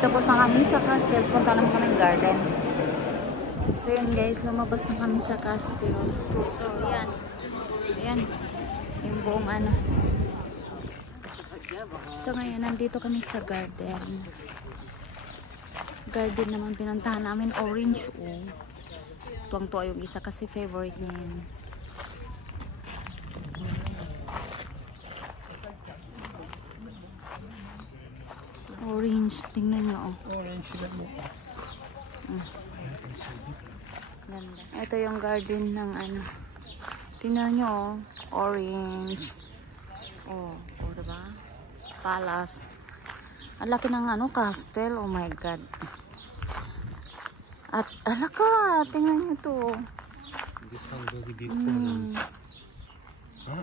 Tapos na kami sa castle. Punta naman kami garden. So yun guys, lumabas na kami sa castle. So yan. Ayan. Yung buong ano. So ngayon, nandito kami sa garden. Garden naman pinuntahan namin. Orange. Oh. Tuwang-tuwa yung isa kasi favorite niya yan. Orange. Tingnan nyo. Oh. Orange lang mo. Ganda. Ito yung garden ng ano. Tingnan nyo. Oh. Orange. Oh. Oh, diba? Palace. Ang laki ng ano, castle. Oh my God. At alaka, tingnan nyo to. This one very beautiful. Huh?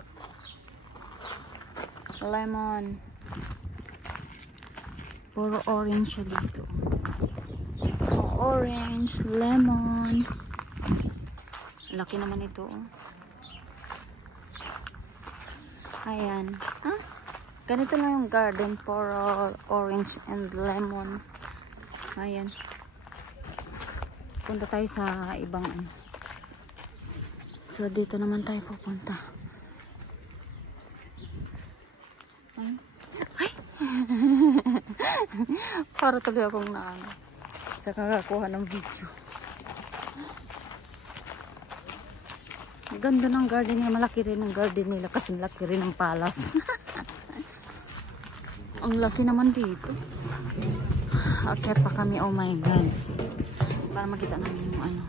Lemon. Puro orange siya dito. Oh, orange, lemon. Laki naman ito. Oh. Ayan. Ah, ganito lang yung garden. Puro orange and lemon. Ayan. Punta tayo sa ibang ano. So, dito naman tayo pupunta. Ay! Ay! Para tuloy akong naano sa kakakuha ng video. Ganda ng garden nila. Malaki rin ang garden nila kasi laki rin ang palace. Ang laki naman dito. Akyat pa kami. Oh my God. Para makita namin yung ano.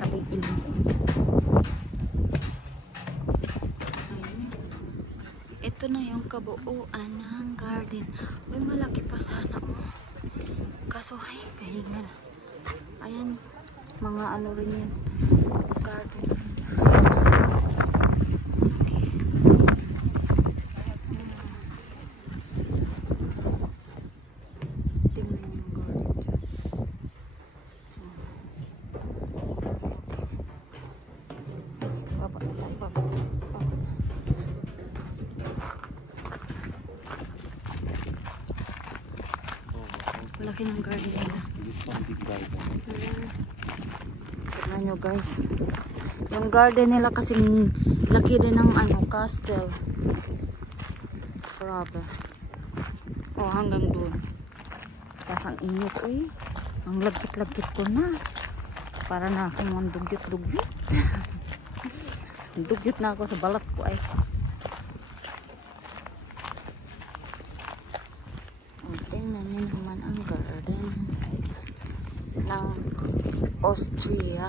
Tabing ilong. Ito na yung kabuuan ng garden. Uy, malaki pa sana. Oh. Kaso ay, kahingal. Ayan, mga ano rin yan. Garden. Okay. Tingnan yung garden. Baba na tayo, baba. Laki ng garden nila. This one big garden. Tignan nyo guys. Yung garden nila kasing laki din ng ano, castle. Grabe. Oh, hanggang doon. Tapos ang init eh. Ang lagkit-lagkit ko na. Para na akong mandugyot-dugyot. Dugyot na ako sa balat ko ay. Tingnan nyo naman ang garden ng Austria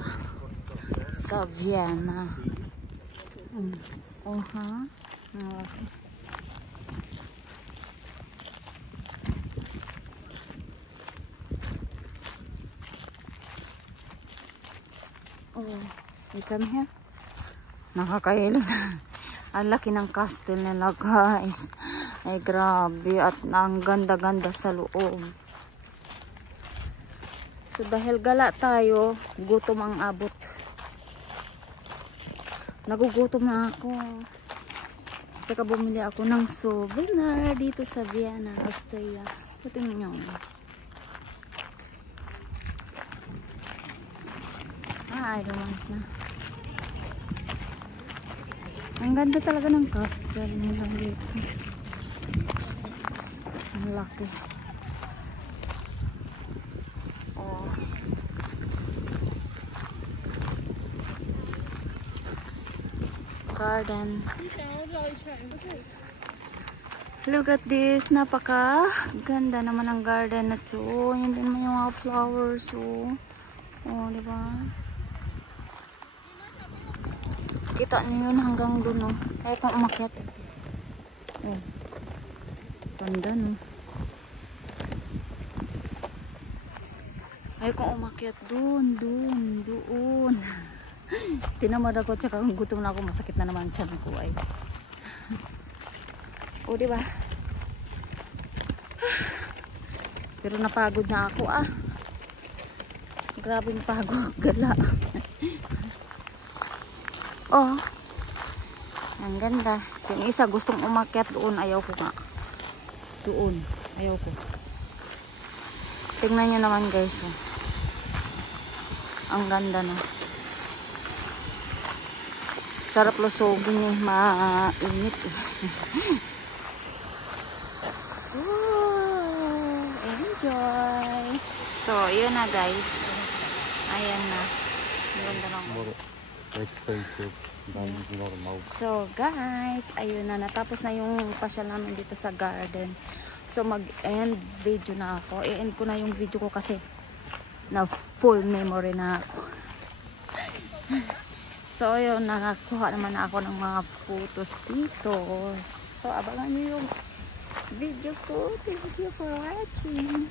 sa Vienna. Oh ha? Okay. Oh, we come here. Nakakailog. Ang laki ng castle nila guys. Ay grabe, at ang ganda-ganda sa loob. So dahil gala tayo, gutom ang abot. Nagugutom na ako. Saka bumili ako ng souvenir dito sa Vienna, Austria. Ito nyo. I don't want na. Ang ganda talaga ng castle nila dito. Ang laki. Oh. Garden. Look at this. Napaka ganda naman ang garden na to. Yan din naman yung mga flowers. Oh, diba? Kita nyo yun hanggang dun. Ayaw kong umakyat. Oh. Tanda no. Ayaw kong umakyat doon. Tinamad ako, tsaka kung gutom na ako, masakit na naman tiyan ko ay. O diba? Pero napagod na ako Grabe yung pagod, gala. Oh. Ang ganda. Yung isa gustong umakyat doon. Ayaw ko nga. Doon. Ayaw ko. Tingnan nyo naman guys. Oh. Ang ganda na. Sarap lusogin eh. Mainit eh. Ooh, enjoy. So, yun na guys. Ayan na. Ang ganda lang. More expensive than normal. So guys, ayun na, natapos na yung pasyal namin dito sa garden. So mag-end video na ako. I-end ko na yung video ko kasi na full memory na ako. So yun, nakakuha naman ako ng mga photos dito. So abangan nyo yung video ko. Thank you for watching.